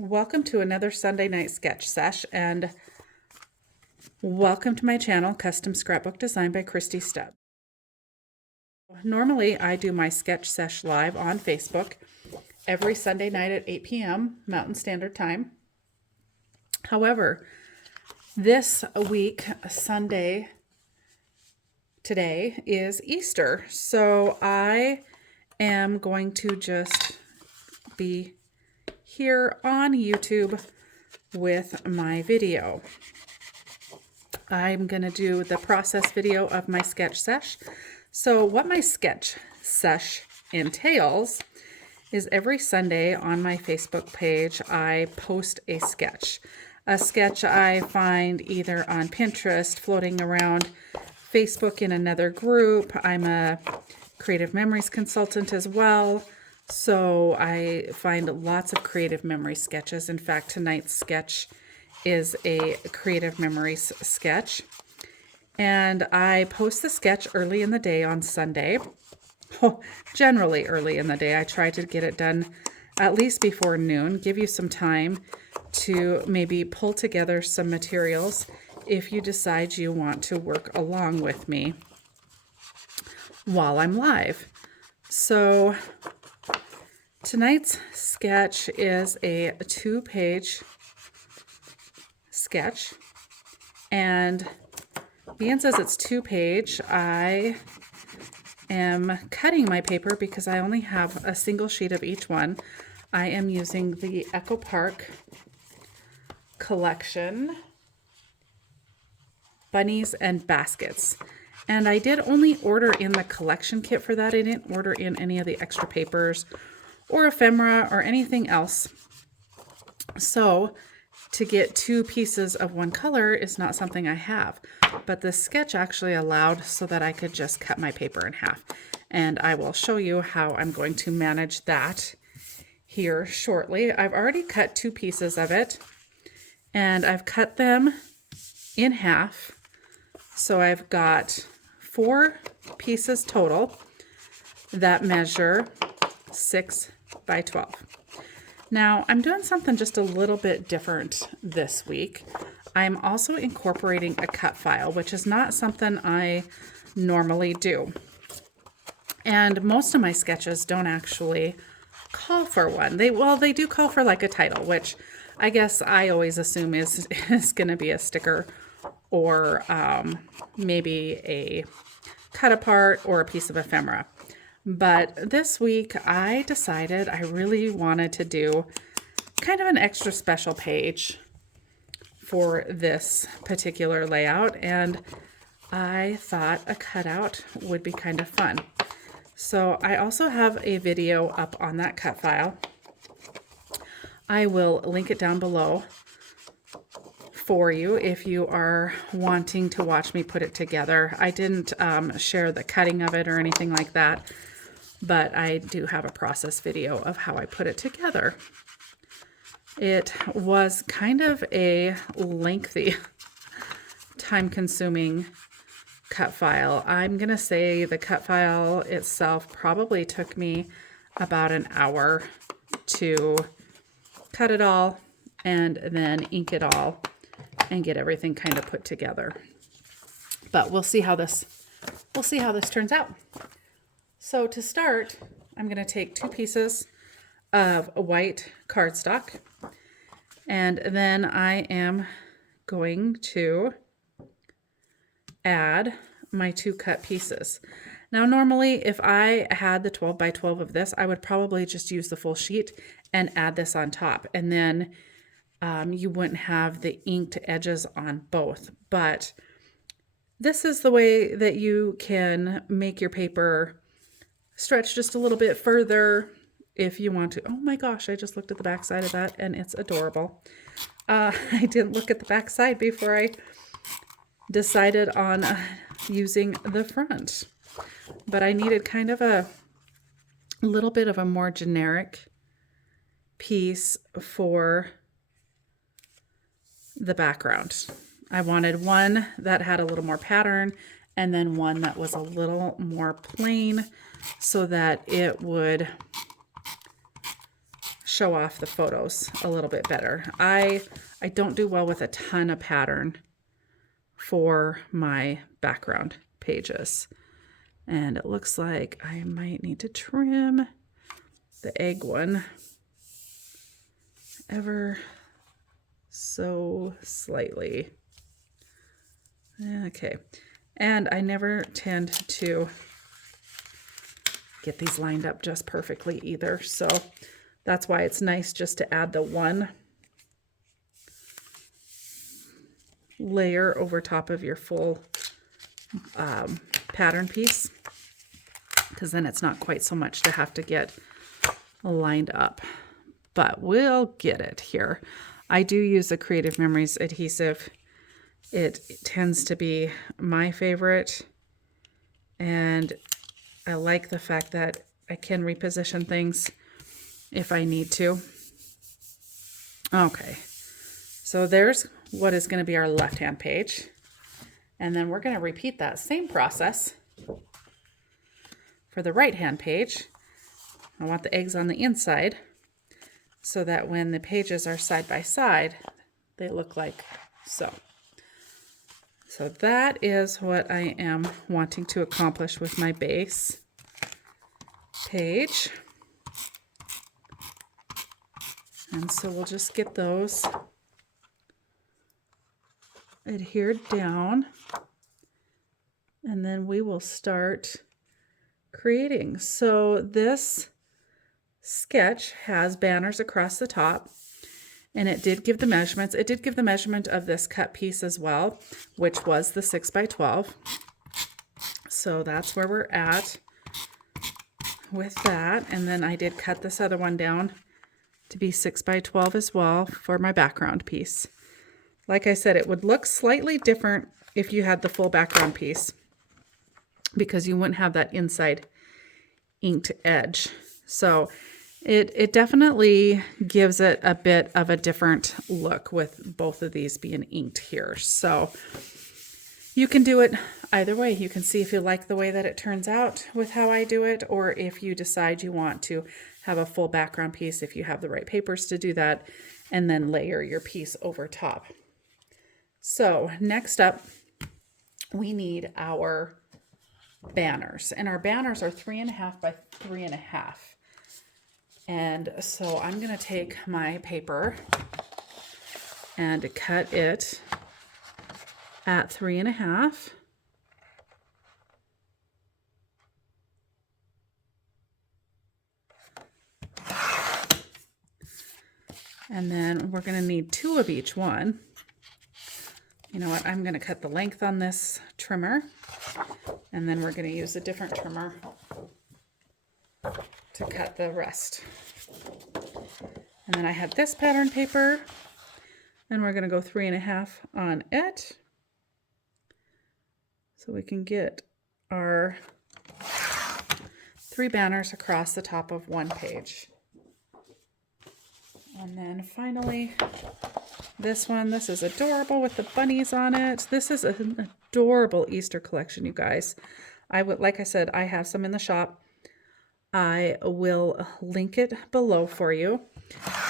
Welcome to another Sunday night sketch sesh, and welcome to my channel, Custom Scrapbook Design by Christy. Normally, I do my sketch sesh live on Facebook every Sunday night at 8 p.m. Mountain Standard Time. However, this week, Sunday, today is Easter, so I am going to just be here on YouTube with my video. I'm going to do the process video of my sketch sesh. So what my sketch sesh entails is every Sunday on my Facebook page, I post a sketch. A sketch I find either on Pinterest, floating around Facebook in another group. I'm a creative memories consultant as well. So I find lots of creative memory sketches. In fact, tonight's sketch is a creative memories sketch. And I post the sketch early in the day on Sunday. Generally early in the day. I try to get it done at least before noon. Give you some time to maybe pull together some materials if you decide you want to work along with me while I'm live. So tonight's sketch is a 2-page sketch, and being as it's 2-page, I am cutting my paper because I only have a single sheet of each one. I am using the Echo Park collection, Bunnies and Baskets. And I did only order in the collection kit for that. I didn't order in any of the extra papers or ephemera or anything else. So to get 2 pieces of one color is not something I have, but the sketch actually allowed so that I could just cut my paper in half. And I will show you how I'm going to manage that here shortly. I've already cut 2 pieces of it, and I've cut them in half. So I've got 4 pieces total that measure 6 by 12. Now I'm doing something just a little bit different this week. I'm also incorporating a cut file, which is not something I normally do. And most of my sketches don't actually call for one. They do call for like a title, which I guess I always assume is going to be a sticker or maybe a cut apart or a piece of ephemera. But this week I decided I really wanted to do kind of an extra special page for this particular layout, and I thought a cutout would be kind of fun. So I also have a video up on that cut file. I will link it down below for you if you are wanting to watch me put it together. I didn't share the cutting of it or anything like that, but I do have a process video of how I put it together. It was kind of a lengthy, time-consuming cut file. I'm going to say the cut file itself probably took me about an hour to cut it all and then ink it all and get everything kind of put together. But we'll see how this turns out. So to start, I'm going to take 2 pieces of white cardstock, and then I am going to add my 2 cut pieces. Now normally if I had the 12 by 12 of this, I would probably just use the full sheet and add this on top, and then you wouldn't have the inked edges on both. But this is the way that you can make your paper stretch just a little bit further if you want to. Oh my gosh, I just looked at the back side of that and it's adorable. I didn't look at the back side before I decided on using the front. But I needed kind of a little bit of a more generic piece for the background. I wanted one that had a little more pattern and then one that was a little more plain so that it would show off the photos a little bit better. I don't do well with a ton of pattern for my background pages. And it looks like I might need to trim the egg one ever so slightly. Okay. And I never tend to get these lined up just perfectly either. So that's why it's nice just to add the one layer over top of your full pattern piece, because then it's not quite so much to have to get lined up, but we'll get it here. I do use the Creative Memories adhesive. It tends to be my favorite, and I like the fact that I can reposition things if I need to. Okay, so there's what is going to be our left-hand page. And then we're going to repeat that same process for the right-hand page. I want the eggs on the inside so that when the pages are side by side, they look like so. So that is what I am wanting to accomplish with my base page. And so we'll just get those adhered down, and then we will start creating. So this sketch has banners across the top, and it did give the measurements. It did give the measurement of this cut piece as well, which was the 6 by 12. So that's where we're at with that. And then I did cut this other one down to be 6 by 12 as well for my background piece. Like I said, it would look slightly different if you had the full background piece, because you wouldn't have that inside inked edge. So it definitely gives it a bit of a different look with both of these being inked here. So you can do it either way. You can see if you like the way that it turns out with how I do it, or if you decide you want to have a full background piece, if you have the right papers to do that, and then layer your piece over top. So next up, we need our banners, and our banners are 3.5 by 3.5. And so I'm going to take my paper and cut it at 3.5. And then we're going to need 2 of each one. You know what, I'm going to cut the length on this trimmer, and then we're going to use a different trimmer to cut the rest. And then I have this pattern paper, and we're going to go 3.5 on it, so we can get our 3 banners across the top of one page. And then finally, this one, this is adorable with the bunnies on it. This is an adorable Easter collection, you guys. Like I said, I have some in the shop. I will link it below for you.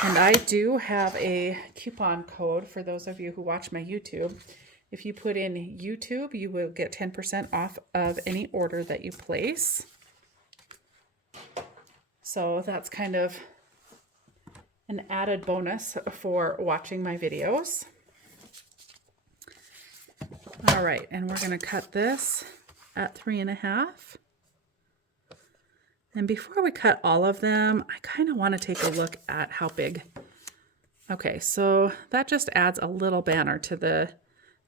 And I do have a coupon code for those of you who watch my YouTube. If you put in YouTube, you will get 10% off of any order that you place. So that's kind of an added bonus for watching my videos. All right, and we're going to cut this at 3.5. And before we cut all of them, I kind of want to take a look at how big. Okay, so that just adds a little banner to the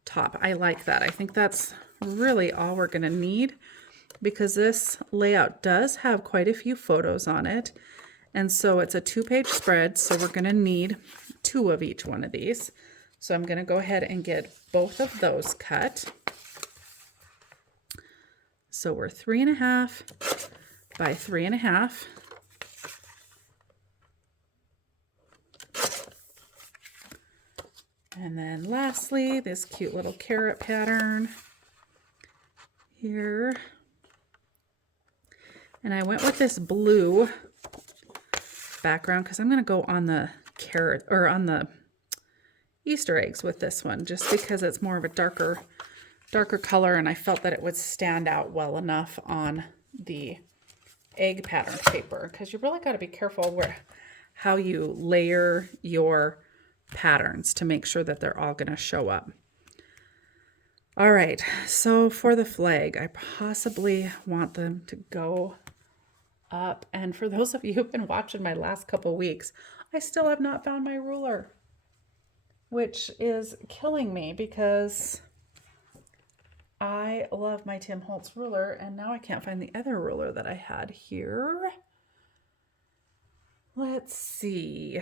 top. I like that. I think that's really all we're going to need, because this layout does have quite a few photos on it. And so it's a 2-page spread, so we're going to need 2 of each one of these. So I'm going to go ahead and get both of those cut. So we're 3.5 by 3.5. And then lastly, this cute little carrot pattern here. And I went with this blue background because I'm going to go on the carrot or on the Easter eggs with this one, just because it's more of a darker color, and I felt that it would stand out well enough on the egg pattern paper, because you really got to be careful how you layer your patterns to make sure that they're all going to show up. All right, so for the flag, I possibly want them to go up. And for those of you who've been watching my last couple weeks, I still have not found my ruler, which is killing me because I love my Tim Holtz ruler, and now I can't find the other ruler that I had here. Let's see.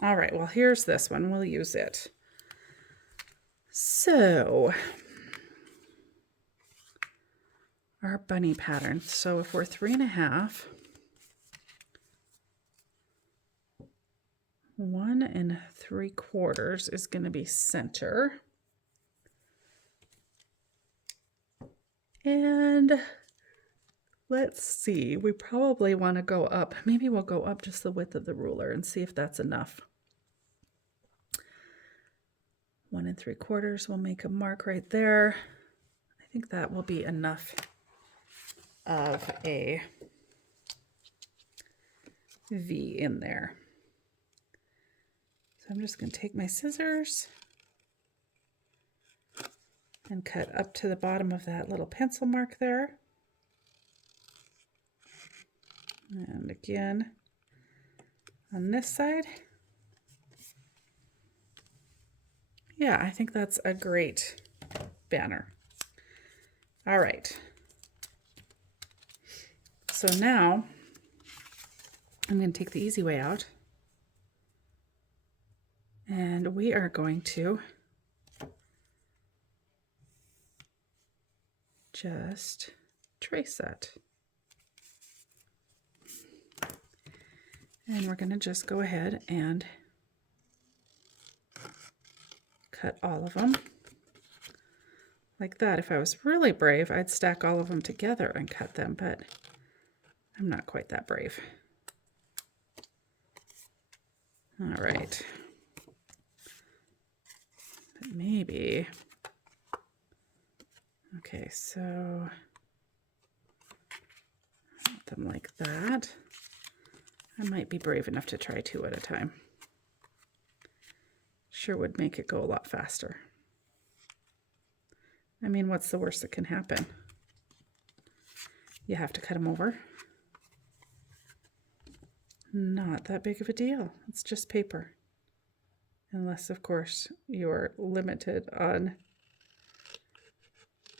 All right, well, here's this one. We'll use it. So, our bunny pattern. So if we're 3.5, 1 3/4 is going to be center. And let's see, we probably want to go up. Maybe we'll go up just the width of the ruler and see if that's enough. 1 3/4, we'll make a mark right there. I think that will be enough of a V in there. So I'm just going to take my scissors and cut up to the bottom of that little pencil mark there. And again, on this side. Yeah, I think that's a great banner. All right. So now I'm going to take the easy way out. And we are going to just trace that. And we're going to just go ahead and cut all of them like that. If I was really brave, I'd stack all of them together and cut them, but I'm not quite that brave. All right. But maybe. Okay, so put them like that. I might be brave enough to try 2 at a time. Sure would make it go a lot faster. I mean, what's the worst that can happen? You have to cut them over. Not that big of a deal. It's just paper. Unless, of course, you're limited on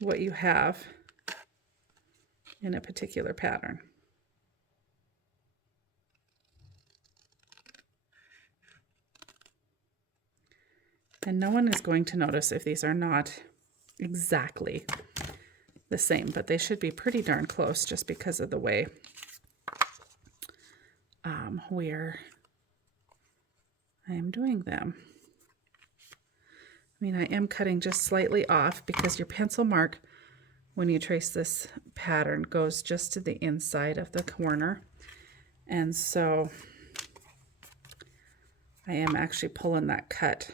what you have in a particular pattern. And no one is going to notice if these are not exactly the same, but they should be pretty darn close just because of the way where I am doing them. I mean, I am cutting just slightly off because your pencil mark, when you trace this pattern, goes just to the inside of the corner. And so I am actually pulling that cut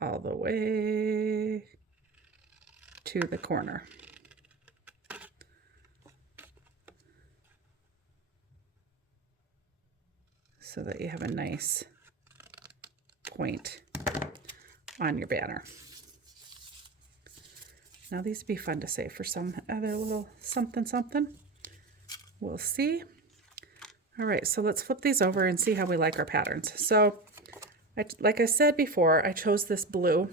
all the way to the corner. So that you have a nice point on your banner. Now these would be fun to say for some other little something something. We'll see. All right, so let's flip these over and see how we like our patterns. So like I said before, I chose this blue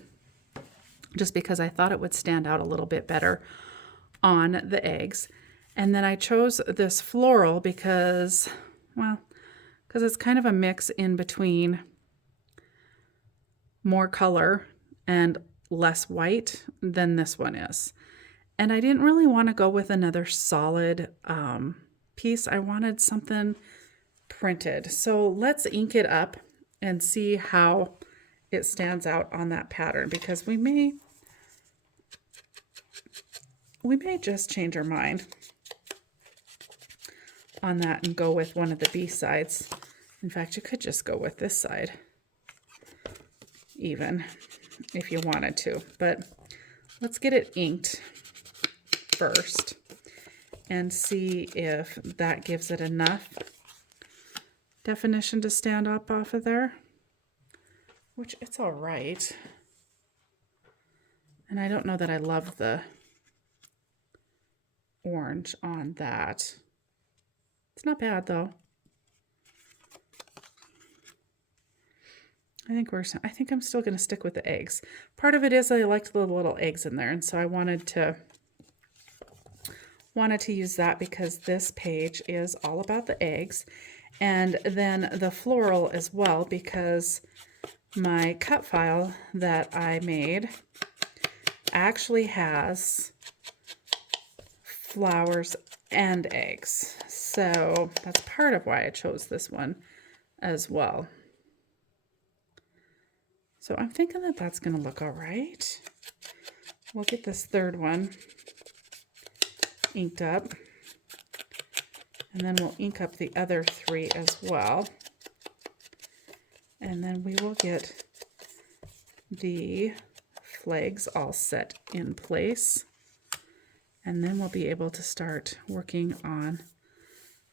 just because I thought it would stand out a little bit better on the eggs. And then I chose this floral because, well, because it's kind of a mix in between more color and less white than this one is. And I didn't really want to go with another solid piece. I wanted something printed. So let's ink it up and see how it stands out on that pattern, because we may just change our mind on that and go with one of the B sides. In fact, you could just go with this side even if you wanted to, but let's get it inked first and see if that gives it enough definition to stand up off of there, which it's all right. And I don't know that I love the orange on that. It's not bad though. I think I'm still going to stick with the eggs. Part of it is I liked the little eggs in there, and so I wanted to use that because this page is all about the eggs, and then the floral as well, because my cut file that I made actually has flowers and eggs. So that's part of why I chose this one as well. So I'm thinking that that's going to look all right. We'll get this third one inked up, and then we'll ink up the other three as well. And then we will get the flags all set in place. And then we'll be able to start working on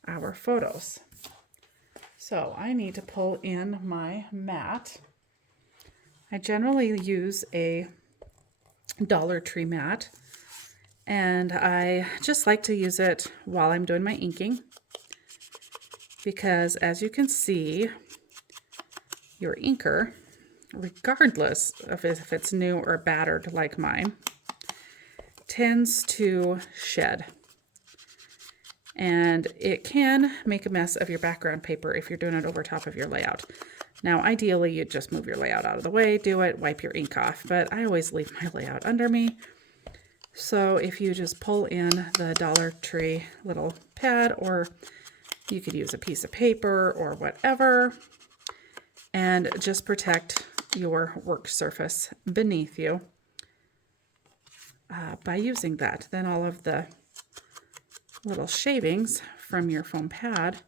our photos. So I need to pull in my mat. I generally use a Dollar Tree mat, and I just like to use it while I'm doing my inking, because as you can see, your inker, regardless of if it's new or battered like mine, tends to shed. And it can make a mess of your background paper if you're doing it over top of your layout. Now, ideally, you'd just move your layout out of the way, do it, wipe your ink off, but I always leave my layout under me. So if you just pull in the Dollar Tree little pad, or you could use a piece of paper or whatever, and just protect your work surface beneath you by using that, then all of the little shavings from your foam pad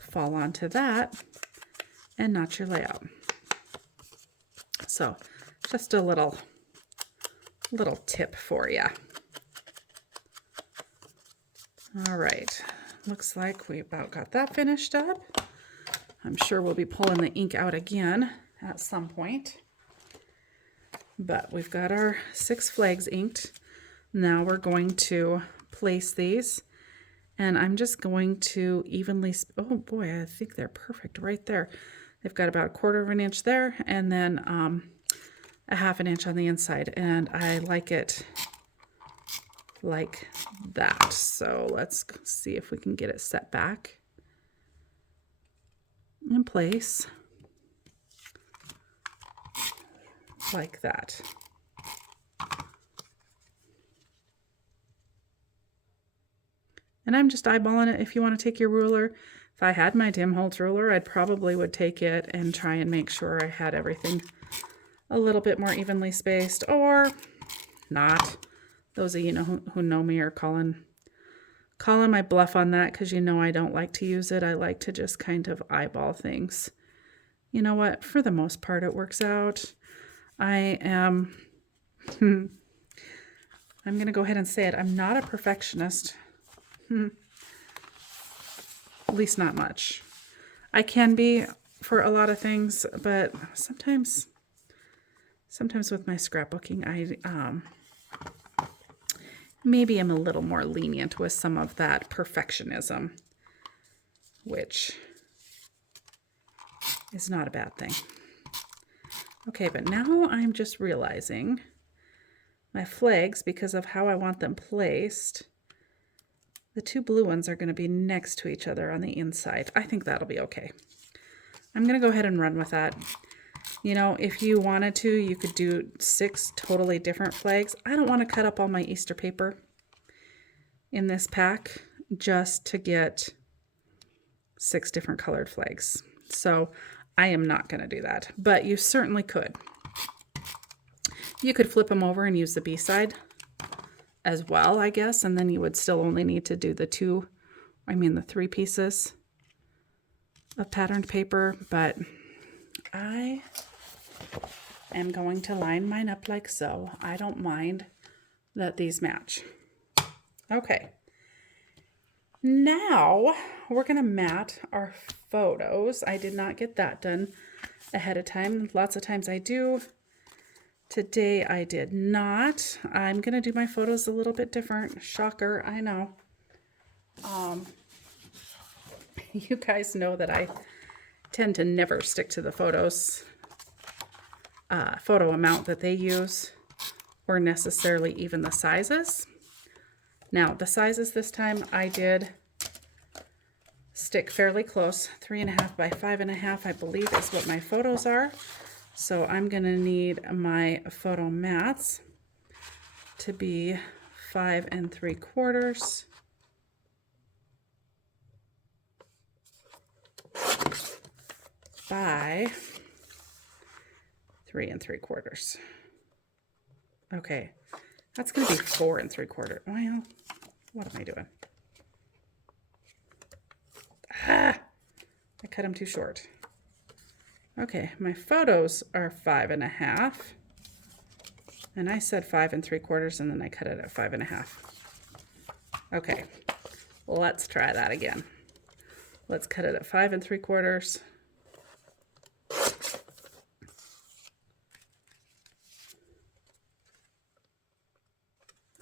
fall onto that and not your layout. So just a little tip for you. All right, looks like we about got that finished up. I'm sure we'll be pulling the ink out again at some point, but we've got our 6 flags inked. Now we're going to place these, and I'm just going to evenly, oh boy, I think they're perfect right there. They've got about 1/4 of an inch there, and then a 1/2 inch on the inside, and I like it like that. So let's see if we can get it set back in place like that. And I'm just eyeballing it. If you want to take your ruler, if I had my Tim Holtz ruler, I'd probably would take it and try and make sure I had everything a little bit more evenly spaced, or not. Those of you who know me are calling my bluff on that, because you know I don't like to use it. I like to just kind of eyeball things. You know what? For the most part, it works out. I'm going to go ahead and say it. I'm not a perfectionist. At least not much. I can be for a lot of things, but sometimes with my scrapbooking, I maybe I'm a little more lenient with some of that perfectionism, which is not a bad thing. Okay, but now I'm just realizing my flags, because of how I want them placed, the 2 blue ones are going to be next to each other on the inside. I think that'll be okay. I'm going to go ahead and run with that. You know, if you wanted to, you could do 6 totally different flags. I don't want to cut up all my Easter paper in this pack just to get 6 different colored flags. So I am not going to do that, but you certainly could. You could flip them over and use the B side as well, I guess, and then you would still only need to do the 2, the 3 pieces of patterned paper, but I am going to line mine up like so. I don't mind that these match. Okay. Now we're going to mat our photos. I did not get that done ahead of time. Lots of times I do. Today I did not. I'm going to do my photos a little bit different. Shocker, I know. You guys know that I tend to never stick to the photos, photo amount that they use, or necessarily even the sizes. Now, the sizes this time I did stick fairly close. 3.5 by 5.5, I believe, is what my photos are. So I'm going to need my photo mats to be 5 3/4 by 3 3/4. Okay, that's going to be 4 3/4. Well, what am I doing? I cut them too short. Okay, my photos are 5.5, and I said 5 3/4, and then I cut it at 5.5. Okay, let's try that again. Let's cut it at 5 3/4.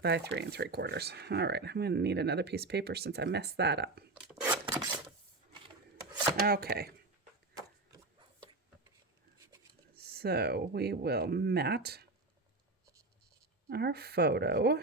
By 3 3/4. All right, I'm going to need another piece of paper since I messed that up. Okay. So we will mat our photo.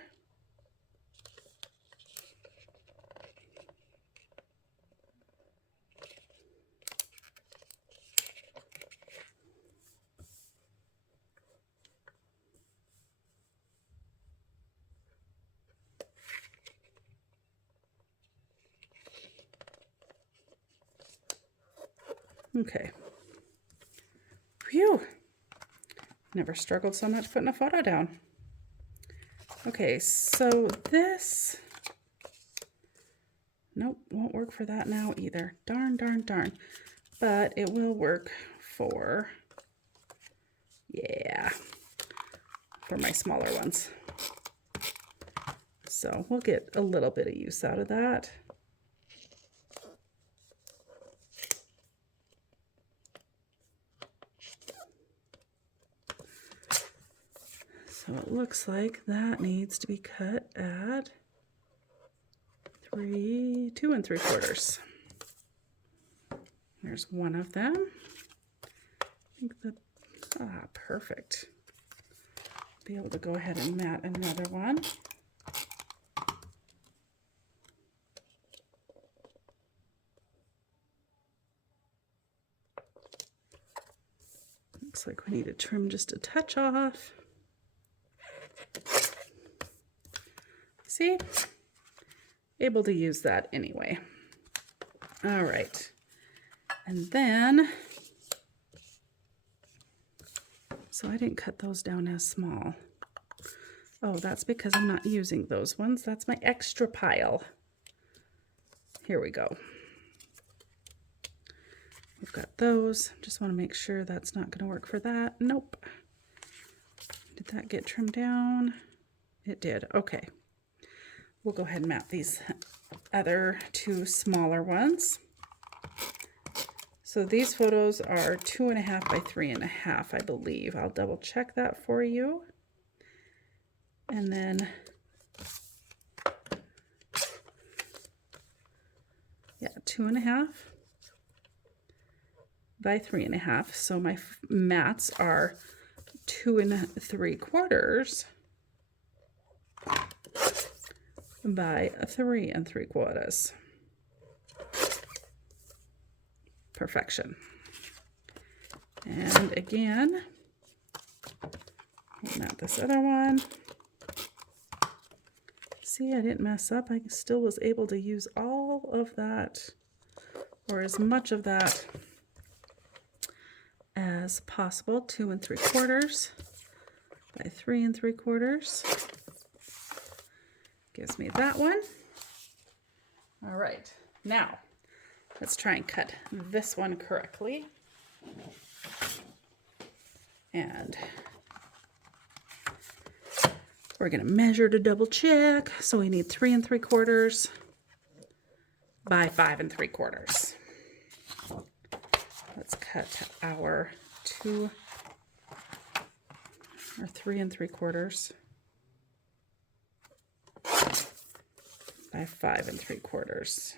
Okay. Phew. Never struggled so much putting a photo down. Okay, so this, nope, won't work for that now either. Darn, darn, darn. But it will work for, yeah, for my smaller ones. So we'll get a little bit of use out of that. So it looks like that needs to be cut at 2 3/4. There's one of them. I think that, perfect. Be able to go ahead and mat another one. Looks like we need to trim just a touch off. See? Able to use that anyway. All right. And then, so I didn't cut those down as small. Oh, that's because I'm not using those ones. That's my extra pile. Here we go. We've got those. Just want to make sure that's not going to work for that. Nope. Did that get trimmed down? It did. Okay. We'll go ahead and mat these other 2 smaller ones. So these photos are 2.5 by 3.5, I believe. I'll double check that for you. And then, yeah, 2.5 by 3.5. So my mats are 2 3/4 by 3 3/4. Perfection. And again, I'll mat this other one. See, I didn't mess up. I still was able to use all of that, or as much of that as possible. 2 3/4 by 3 3/4. Gives me that one. All right. Now, let's try and cut this one correctly. And we're going to measure to double check. So we need 3 3/4 by 5 3/4. Let's cut our 3 3/4 by 5 3/4.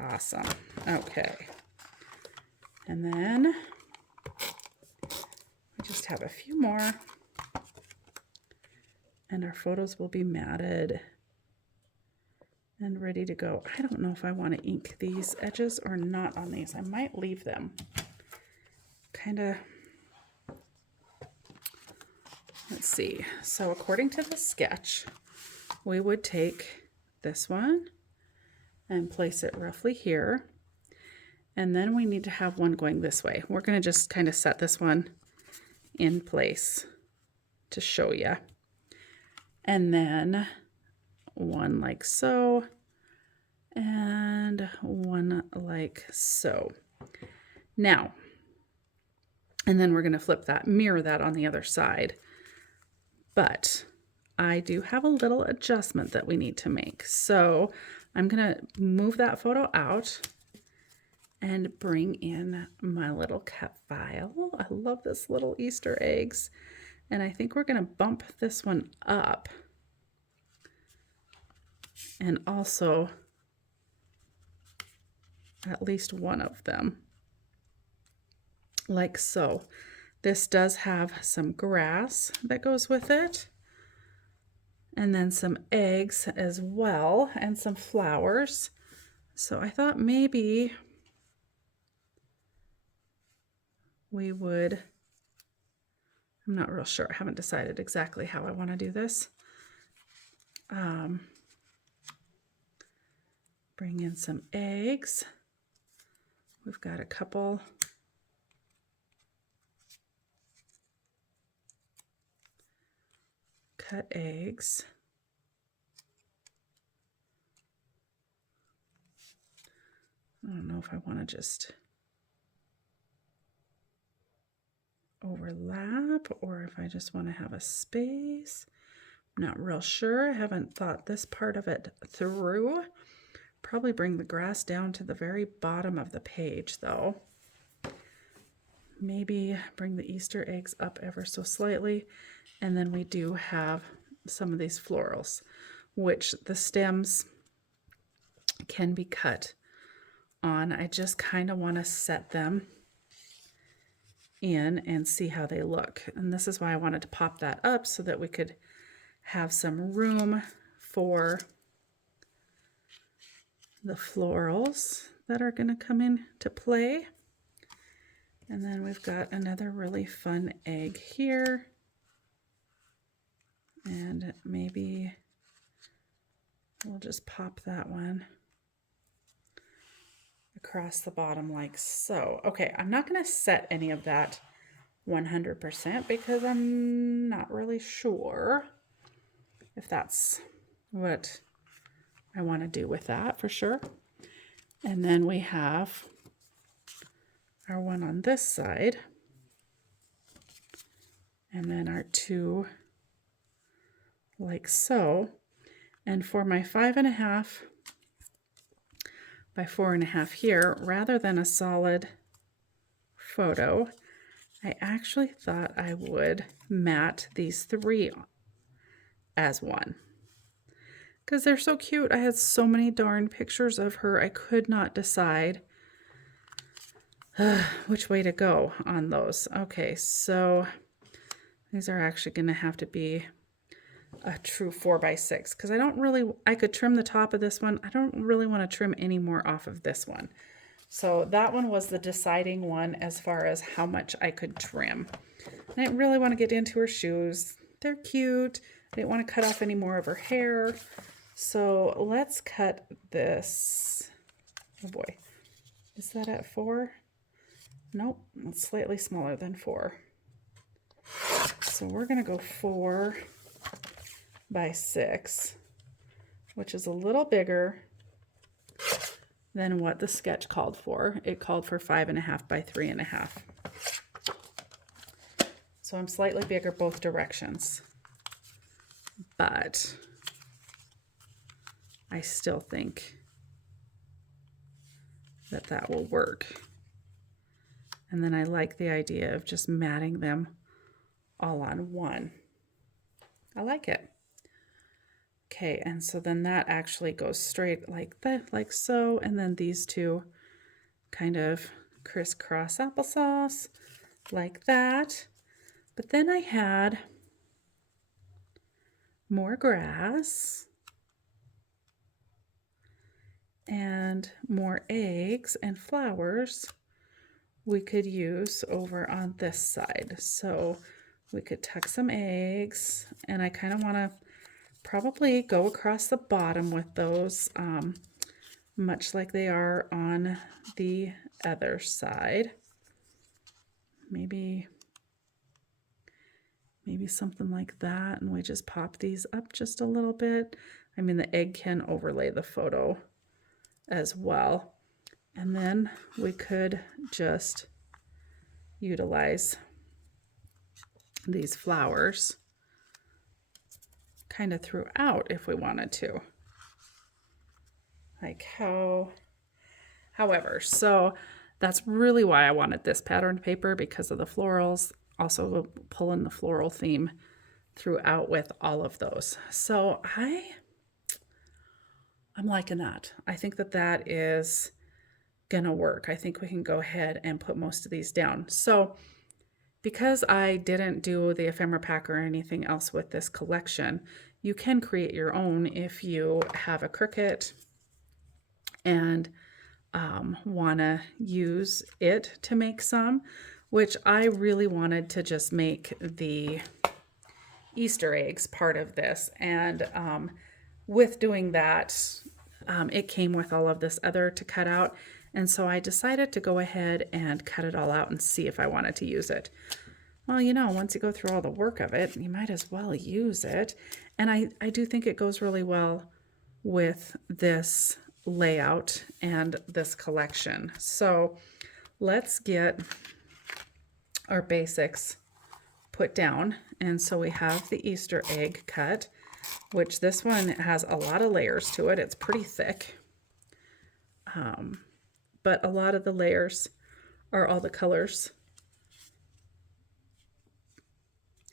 Awesome. Okay. And then we just have a few more and our photos will be matted and ready to go. I don't know if I want to ink these edges or not on these. I might leave them. Kind of, let's see. So according to the sketch, we would take this one and place it roughly here. And then we need to have one going this way. We're going to just kind of set this one in place to show you. And then one like so, and one like so. Now, and then we're going to flip that, mirror that on the other side. But I do have a little adjustment that we need to make. So I'm going to move that photo out and bring in my little cut file. I love this little Easter eggs. And I think we're going to bump this one up. And also at least one of them. Like so. This does have some grass that goes with it. And then some eggs as well. And some flowers. So I thought maybe we would, I'm not real sure. I haven't decided exactly how I want to do this. Bring in some eggs. We've got a couple. Cut eggs. I don't know if I want to just overlap or if I just want to have a space. I'm not real sure. I haven't thought this part of it through. Probably bring the grass down to the very bottom of the page though. Maybe bring the Easter eggs up ever so slightly. And then we do have some of these florals, which the stems can be cut on. I just kind of want to set them in and see how they look. And this is why I wanted to pop that up so that we could have some room for the florals that are going to come into play. And then we've got another really fun egg here. And maybe we'll just pop that one across the bottom like so. Okay, I'm not going to set any of that 100% because I'm not really sure if that's what I want to do with that for sure. And then we have our one on this side. And then our two like so. And for my 5.5 by 4.5 here, rather than a solid photo, I actually thought I would mat these three as one. Because they're so cute. I had so many darn pictures of her. I could not decide which way to go on those. Okay, so these are actually going to have to be a true 4x6 because I could trim the top of this one. I don't really want to trim any more off of this one. So that one was the deciding one as far as how much I could trim. I didn't really want to get into her shoes. They're cute. I didn't want to cut off any more of her hair. So let's cut this. Oh boy. Is that at 4? Nope. It's slightly smaller than 4. So we're going to go 4 by 6, which is a little bigger than what the sketch called for. It called for 5.5 by 3.5. So I'm slightly bigger both directions, but I still think that that will work. And then I like the idea of just matting them all on one. I like it. Okay, and so then that actually goes straight like that, like so, and then these two kind of crisscross applesauce like that. But then I had more grass and more eggs and flowers we could use over on this side. So we could tuck some eggs, and I kind of want to probably go across the bottom with those, much like they are on the other side. Maybe something like that, and we just pop these up just a little bit. I mean, the egg can overlay the photo as well. And then we could just utilize these flowers kind of throughout if we wanted to. Like however, so that's really why I wanted this patterned paper, because of the florals, also pulling the floral theme throughout with all of those. So I'm liking that. I think that that is gonna work. I think we can go ahead and put most of these down. So because I didn't do the ephemera pack or anything else with this collection, you can create your own if you have a Cricut and want to use it to make some, which I really wanted to just make the Easter eggs part of this. And with doing that, it came with all of this other to cut out. And so I decided to go ahead and cut it all out and see if I wanted to use it. Well, you know, once you go through all the work of it, you might as well use it. And I do think it goes really well with this layout and this collection. So let's get our basics put down. And so we have the Easter egg cut, which this one has a lot of layers to it. It's pretty thick. But a lot of the layers are all the colors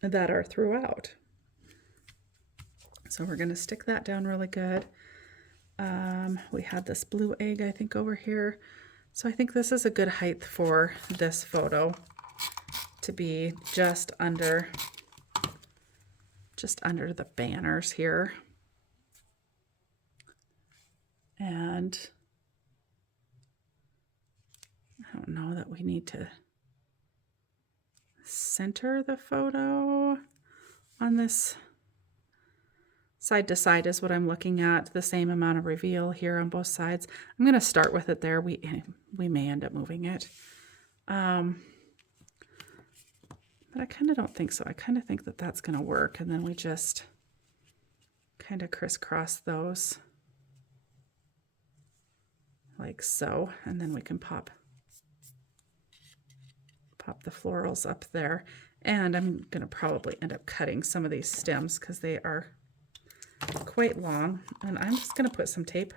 that are throughout. So we're going to stick that down really good. We had this blue egg, I think, over here. So I think this is a good height for this photo to be just under the banners here. And I don't know that we need to center the photo on this. Side to side is what I'm looking at, the same amount of reveal here on both sides. I'm going to start with it there. We may end up moving it. But I kind of don't think so. I kind of think that that's going to work. And then we just kind of crisscross those like so. And then we can pop the florals up there. And I'm going to probably end up cutting some of these stems because they are quite long, and I'm just going to put some tape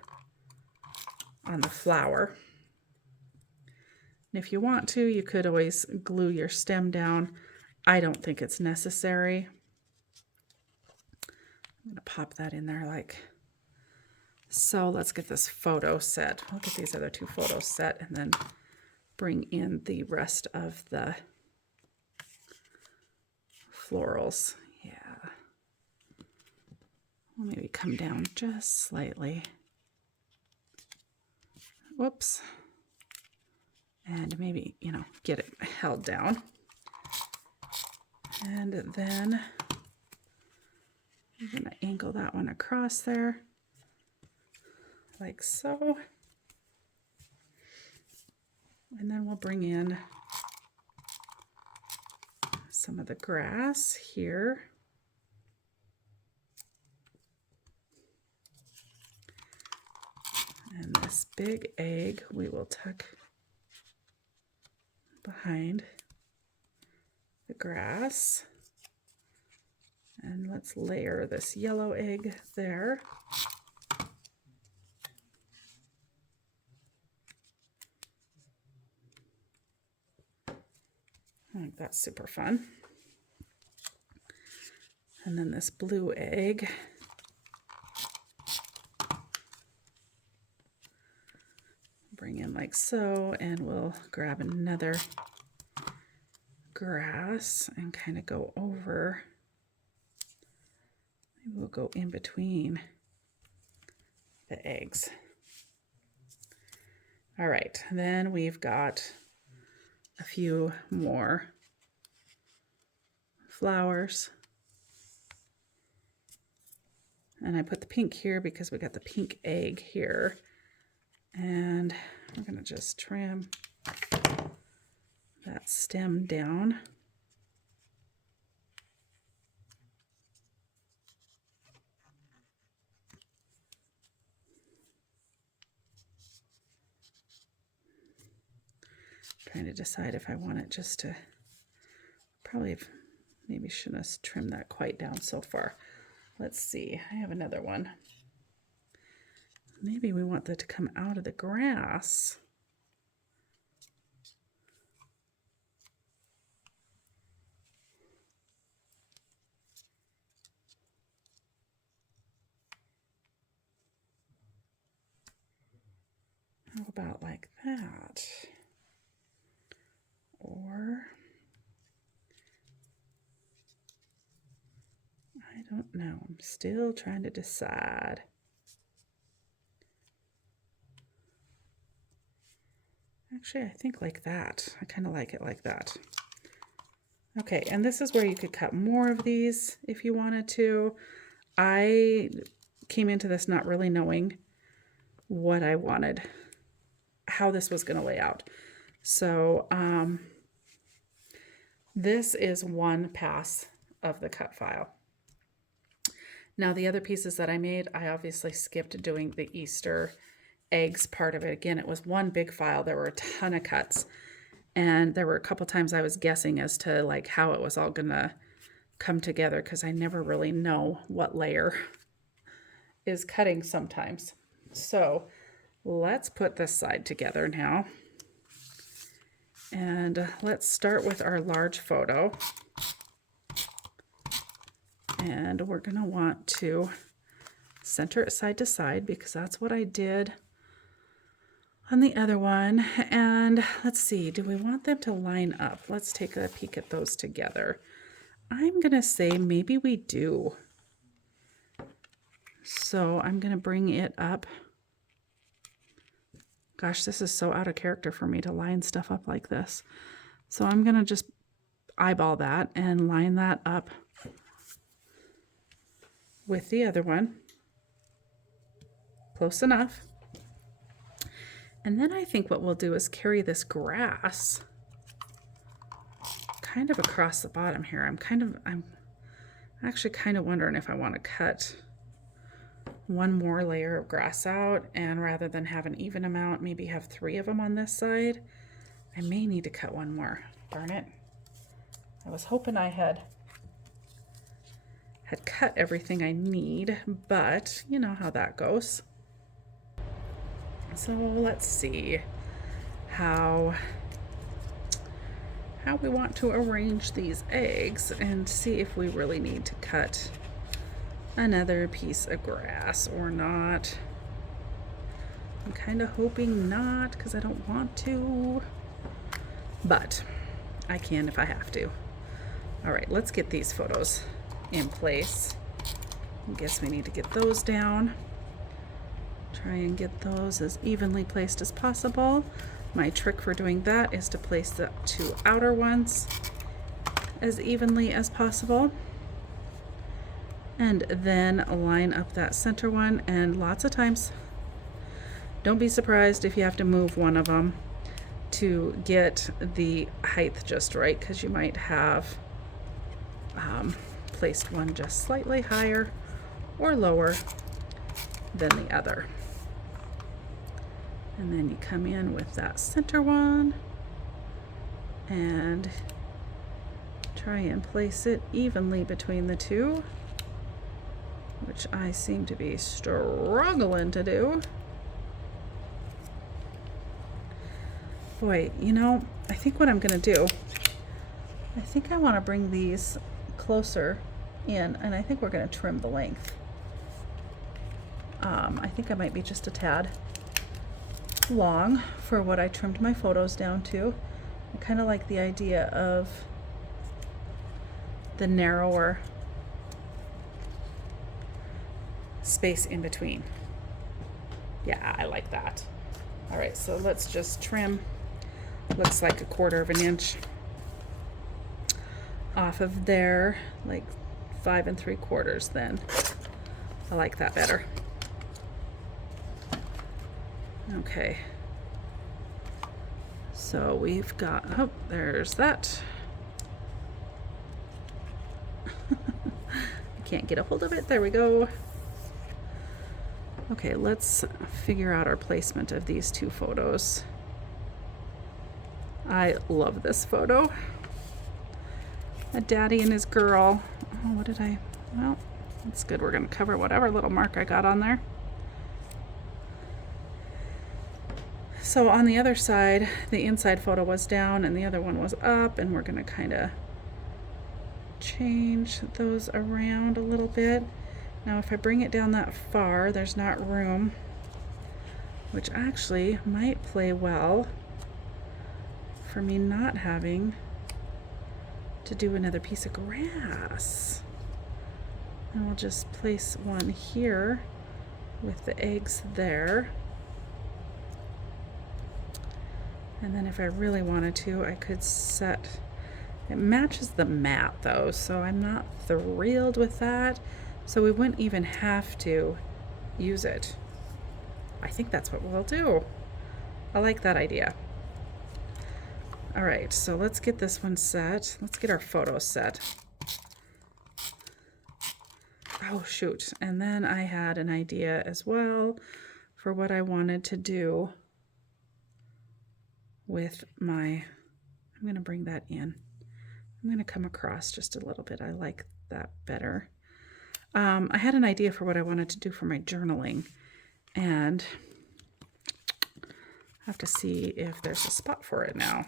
on the flower. And if you want to, you could always glue your stem down. I don't think it's necessary. I'm going to pop that in there like so. Let's get this photo set. I'll get these other two photos set and then bring in the rest of the florals. Yeah. I'll maybe come down just slightly. Whoops. And maybe, you know, get it held down. And then I'm going to angle that one across there like so. And then we'll bring in some of the grass here. this big egg we will tuck behind the grass. And let's layer this yellow egg there. I think that's super fun. And then this blue egg. Bring in like so, and we'll grab another grass and kind of go over. Maybe we'll go in between the eggs. All right, then we've got a few more flowers. And I put the pink here because we got the pink egg here. And we're going to just trim that stem down. Trying to decide if I want it just to, probably maybe shouldn't have trimmed that quite down so far. Let's see, I have another one. Maybe we want that to come out of the grass. How about like that? Or, I don't know, I'm still trying to decide. Actually, I think like that. I kind of like it like that. Okay, and this is where you could cut more of these if you wanted to. I came into this not really knowing what I wanted, how this was going to lay out. So this is one pass of the cut file. Now the other pieces that I made, I obviously skipped doing the Easter eggs part of it. Again, it was one big file. There were a ton of cuts, and there were a couple times I was guessing as to like how it was all gonna come together, because I never really know what layer is cutting sometimes. So let's put this side together now, and let's start with our large photo. And we're gonna want to center it side to side because that's what I did on the other one. And let's see, do we want them to line up? Let's take a peek at those together. I'm gonna say maybe we do. So I'm gonna bring it up. Gosh, this is so out of character for me to line stuff up like this. So I'm gonna just eyeball that and line that up with the other one. Close enough. And then I think what we'll do is carry this grass kind of across the bottom here. I'm actually kind of wondering if I want to cut one more layer of grass out, and rather than have an even amount, maybe have 3 of them on this side. I may need to cut one more. Darn it. I was hoping I had cut everything I need, but you know how that goes. So let's see how we want to arrange these eggs and see if we really need to cut another piece of grass or not. I'm kind of hoping not, because I don't want to, but I can if I have to. All right, let's get these photos in place. I guess we need to get those down. Try and get those as evenly placed as possible. My trick for doing that is to place the 2 outer ones as evenly as possible, and then line up that center one. And lots of times, don't be surprised if you have to move one of them to get the height just right, because you might have placed one just slightly higher or lower than the other. And then you come in with that center one and try and place it evenly between the two, which I seem to be struggling to do. Boy, you know, I think what I'm gonna do, I think I wanna bring these closer in, and I think we're gonna trim the length. I think I might be just a tad long for what I trimmed my photos down to. I kind of like the idea of the narrower space in between. Yeah, I like that. All right, so let's just trim, looks like 1/4 of an inch off of there, like 5 3/4 then. I like that better. Okay. So we've got, oh, there's that. I can't get a hold of it. There we go. Okay, let's figure out our placement of these two photos. I love this photo. A daddy and his girl. Oh, what did I, well, that's good. We're gonna cover whatever little mark I got on there. So on the other side, the inside photo was down and the other one was up, and we're gonna kind of change those around a little bit. Now if I bring it down that far, there's not room, which actually might play well for me not having to do another piece of grass. And we'll just place one here with the eggs there. And then if I really wanted to, I could set, it matches the mat though, so I'm not thrilled with that. So we wouldn't even have to use it. I think that's what we'll do. I like that idea. All right, so let's get this one set. Let's get our photos set. Oh shoot, and then I had an idea as well for what I wanted to do with my, I'm gonna bring that in. I'm gonna come across just a little bit. I like that better. I had an idea for what I wanted to do for my journaling, and I have to see if there's a spot for it now.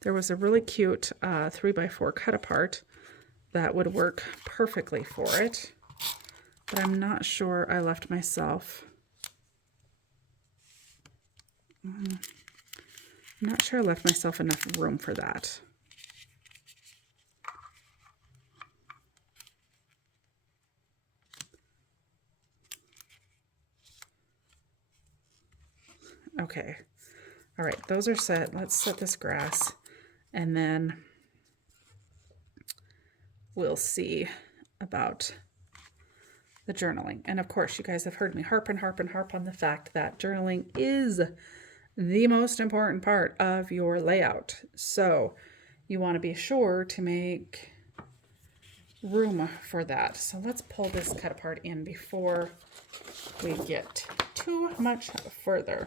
There was a really cute 3x4 cut apart that would work perfectly for it, but I'm not sure I left myself, I'm not sure I left myself enough room for that. Okay, all right, those are set. Let's set this grass, and then we'll see about the journaling. And of course, you guys have heard me harp and harp and harp on the fact that journaling is the most important part of your layout. So you want to be sure to make room for that. So let's pull this cut apart in before we get too much further.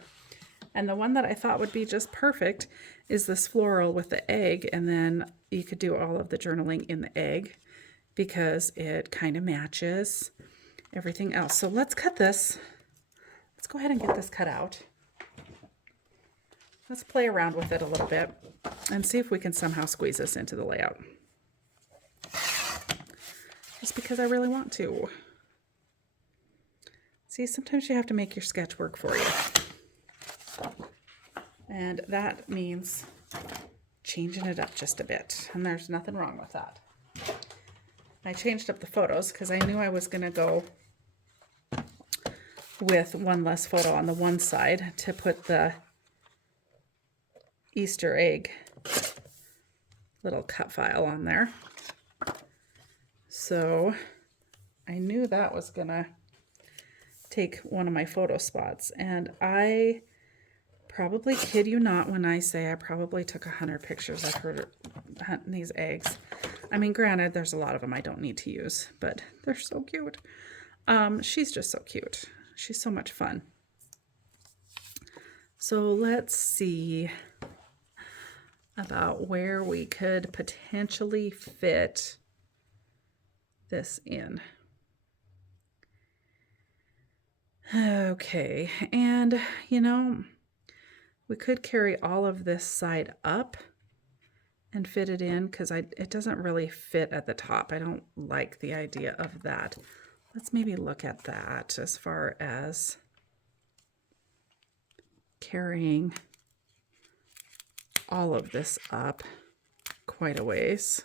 And the one that I thought would be just perfect is this floral with the egg, and then you could do all of the journaling in the egg because it kind of matches everything else. So let's cut this. Let's go ahead and get this cut out. Let's play around with it a little bit and see if we can somehow squeeze this into the layout. Just because I really want to. See, sometimes you have to make your sketch work for you. And that means changing it up just a bit. And there's nothing wrong with that. I changed up the photos because I knew I was going to go with one less photo on the one side to put the Easter egg little cut file on there. So I knew that was going to take one of my photo spots. And I probably kid you not when I say I probably took 100 pictures of her hunting these eggs. I mean, granted, there's a lot of them I don't need to use, but they're so cute. She's just so cute. She's so much fun. So let's see about where we could potentially fit this in. Okay, and you know, we could carry all of this side up and fit it in because it doesn't really fit at the top. I don't like the idea of that. Let's maybe look at that as far as carrying all of this up quite a ways,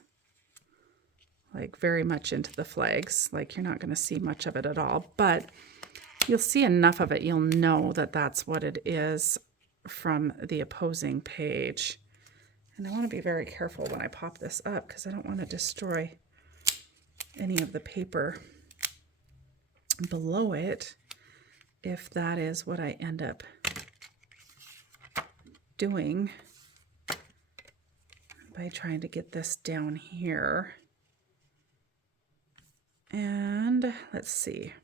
like very much into the flags. Like you're not going to see much of it at all, but you'll see enough of it. You'll know that that's what it is from the opposing page. And I want to be very careful when I pop this up because I don't want to destroy any of the paper below it if that is what I end up doing by trying to get this down here. And let's see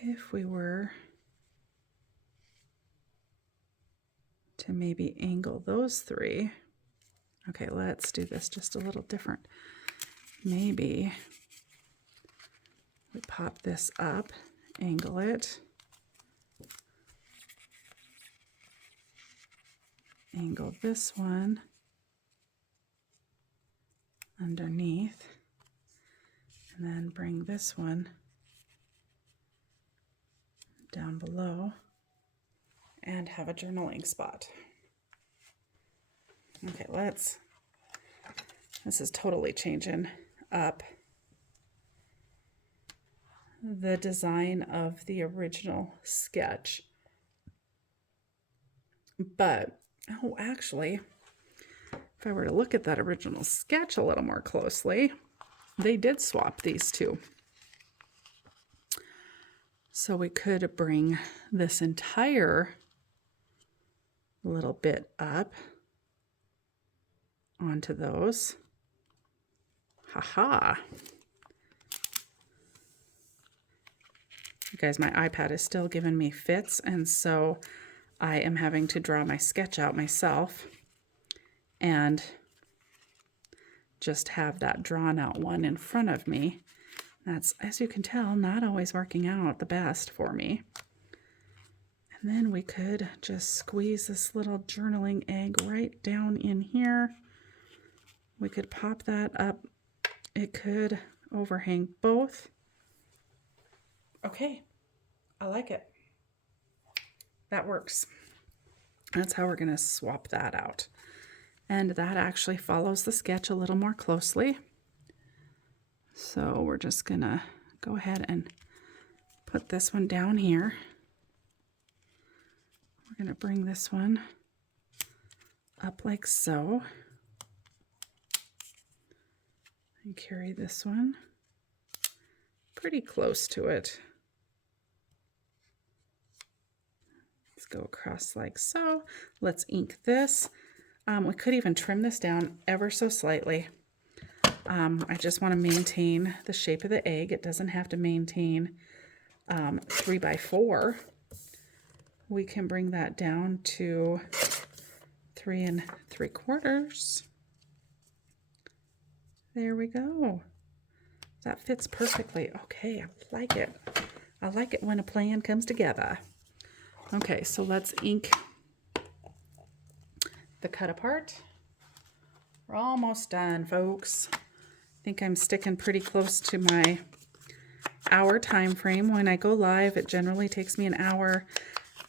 if we were to maybe angle those three. Okay, let's do this just a little different. Maybe we pop this up, angle it, angle this one underneath, and then bring this one down below and have a journaling spot. Okay, this is totally changing up the design of the original sketch. But, oh, actually, if I were to look at that original sketch a little more closely, they did swap these two. So we could bring this entire little bit up onto those. Haha. You guys, my iPad is still giving me fits, and so I am having to draw my sketch out myself and just have that drawn out one in front of me. That's, as you can tell, not always working out the best for me. And then we could just squeeze this little journaling egg right down in here. We could pop that up. It could overhang both. Okay, I like it. That works. That's how we're going to swap that out. And that actually follows the sketch a little more closely. So we're just going to go ahead and put this one down here. We're going to bring this one up like so. And carry this one pretty close to it. Let's go across like so. Let's ink this. We could even trim this down ever so slightly. I just want to maintain the shape of the egg. It doesn't have to maintain 3 by 4. We can bring that down to 3 3/4. There we go. That fits perfectly. Okay, I like it. I like it when a plan comes together. Okay, so let's ink the cut apart. We're almost done, folks. I think I'm sticking pretty close to my hour time frame. When I go live, it generally takes me an hour,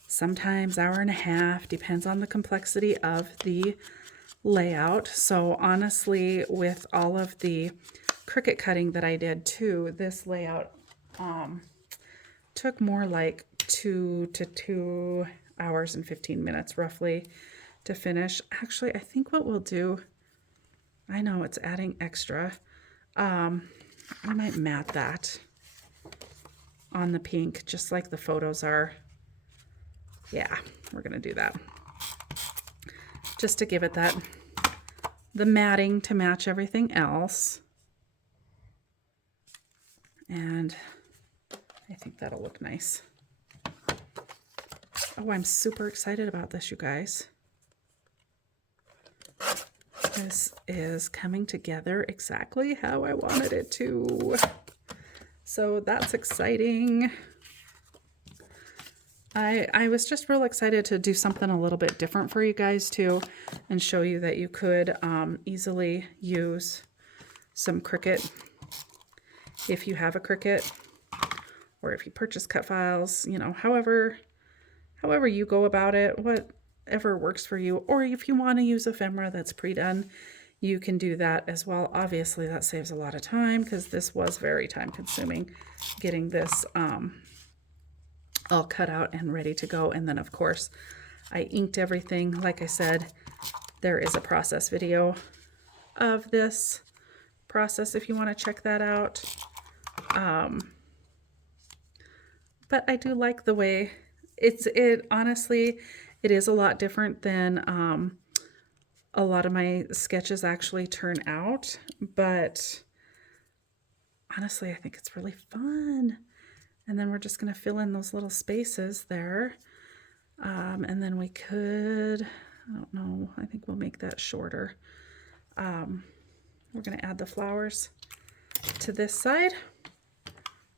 sometimes hour and a half, depends on the complexity of the layout. So honestly, with all of the Cricut cutting that I did too, this layout took more like 2 to 2 hours and 15 minutes roughly to finish. Actually, I think what we'll do, I know it's adding extra, I might mat that on the pink just like the photos are. Yeah, we're gonna do that just to give it the matting to match everything else. And I think that'll look nice. Oh, I'm super excited about this, you guys. This is coming together exactly how I wanted it to. So that's exciting. I was just real excited to do something a little bit different for you guys too, and show you that you could easily use some Cricut if you have a Cricut, or if you purchase cut files, you know, however you go about it, whatever works for you. Or if you want to use ephemera that's pre-done, you can do that as well. Obviously that saves a lot of time, because this was very time consuming getting this all cut out and ready to go. And then of course I inked everything. Like I said, there is a process video of this process if you want to check that out. But I do like the way honestly, it is a lot different than a lot of my sketches actually turn out, but honestly, I think it's really fun. And then we're just going to fill in those little spaces there. And then we could, I don't know, I think we'll make that shorter. We're going to add the flowers to this side.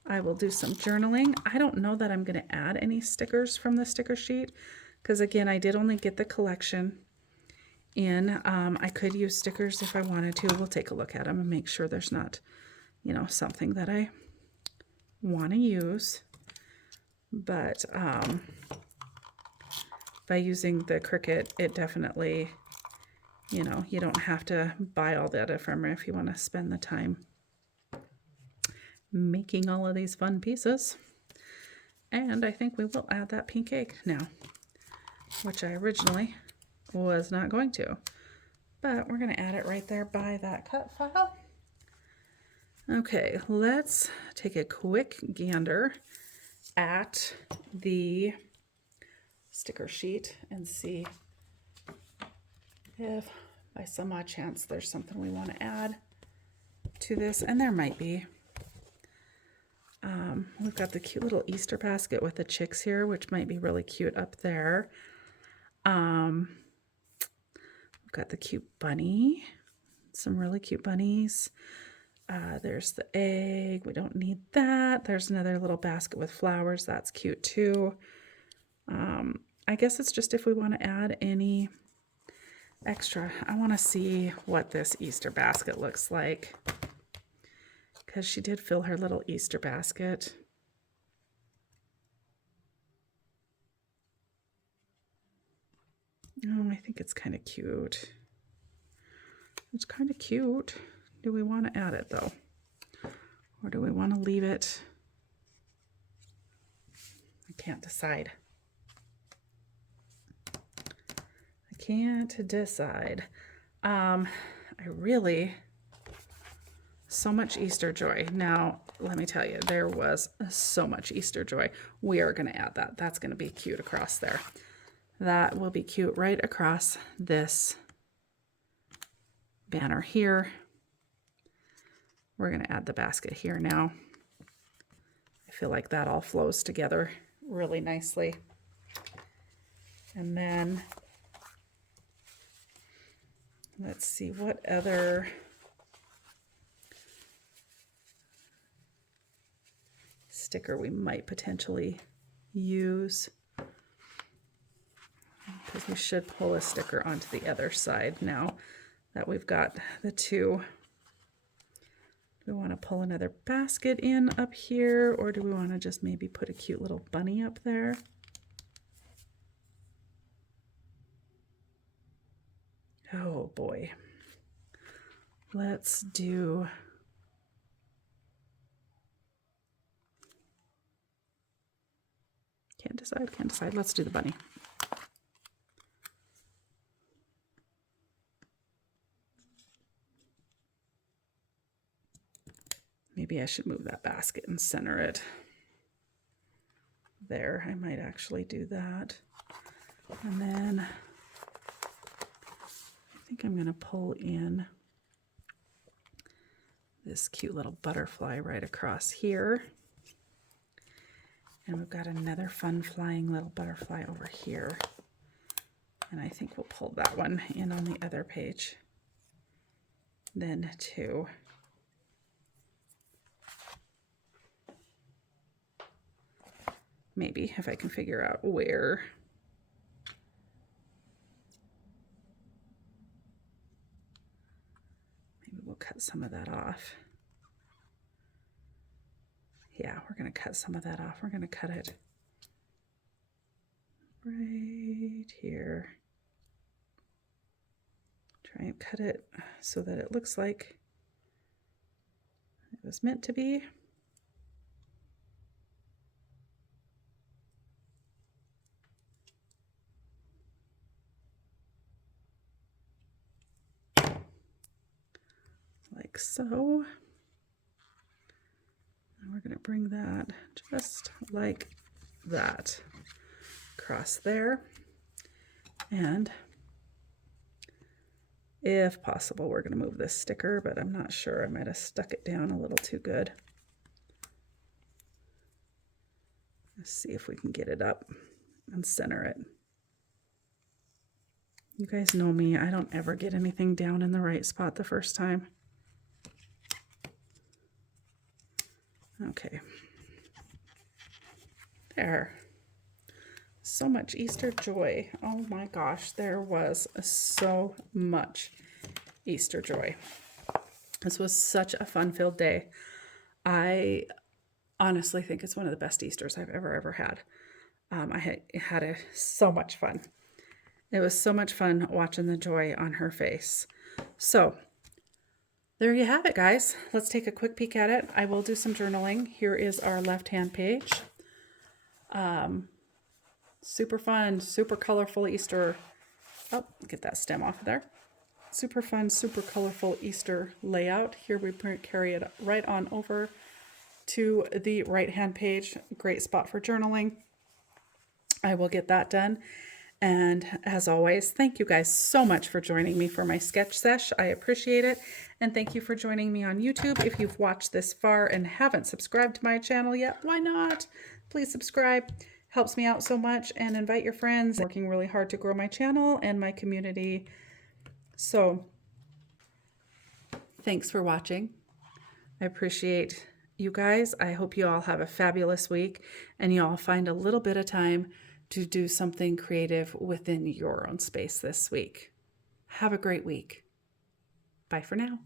I will do some journaling. I don't know that I'm going to add any stickers from the sticker sheet, because again, I did only get the collection in. I could use stickers if I wanted to. We'll take a look at them and make sure there's not, you know, something that I want to use. But by using the Cricut, it definitely, you know, you don't have to buy all that ephemera if you want to spend the time making all of these fun pieces. And I think we will add that pink egg now, which I originally was not going to, but we're going to add it right there by that cut file. Okay, let's take a quick gander at the sticker sheet and see if by some odd chance there's something we want to add to this, and there might be. We've got the cute little Easter basket with the chicks here, which might be really cute up there. We've got the cute bunny, some really cute bunnies. There's the egg. We don't need that. There's another little basket with flowers. That's cute too. I guess it's just if we want to add any extra. I want to see what this Easter basket looks like, because she did fill her little Easter basket. Oh, I think it's kind of cute. It's kind of cute. Do we want to add it though? Or do we want to leave it? I can't decide. I can't decide. I really, so much Easter joy. Now, let me tell you, there was so much Easter joy. We are going to add that. That's going to be cute across there. That will be cute right across this banner here. We're going to add the basket here now. I feel like that all flows together really nicely. And then let's see what other sticker we might potentially use, because we should pull a sticker onto the other side now that we've got the two. Do we want to pull another basket in up here, or do we want to just maybe put a cute little bunny up there? Oh boy. Let's do... Can't decide. Let's do the bunny. Maybe I should move that basket and center it there. I might actually do that. And then I think I'm going to pull in this cute little butterfly right across here. And we've got another fun flying little butterfly over here. And I think we'll pull that one in on the other page. Then too. Maybe if I can figure out where. Maybe we'll cut some of that off. Yeah, we're going to cut some of that off. We're going to cut it right here. Try and cut it so that it looks like it was meant to be. Like so. And we're going to bring that just like that across there. And if possible, we're going to move this sticker, but I'm not sure. I might have stuck it down a little too good. Let's see if we can get it up and center it. You guys know me. I don't ever get anything down in the right spot the first time. Okay. There. So much Easter joy. Oh my gosh, there was so much Easter joy. This was such a fun-filled day. I honestly think it's one of the best Easters I've ever had. I had so much fun. It was so much fun watching the joy on her face. So there you have it, guys. Let's take a quick peek at it. I will do some journaling. Here is our left-hand page. Super fun, super colorful Easter. Oh, get that stem off of there. Super fun, super colorful Easter layout. Here we carry it right on over to the right-hand page. Great spot for journaling. I will get that done. And as always, thank you guys so much for joining me for my sketch sesh. I appreciate it. And thank you for joining me on YouTube. If you've watched this far and haven't subscribed to my channel yet, why not? Please subscribe. Helps me out so much, and invite your friends. I'm working really hard to grow my channel and my community. So thanks for watching. I appreciate you guys. I hope you all have a fabulous week and you all find a little bit of time to do something creative within your own space this week. Have a great week. Bye for now.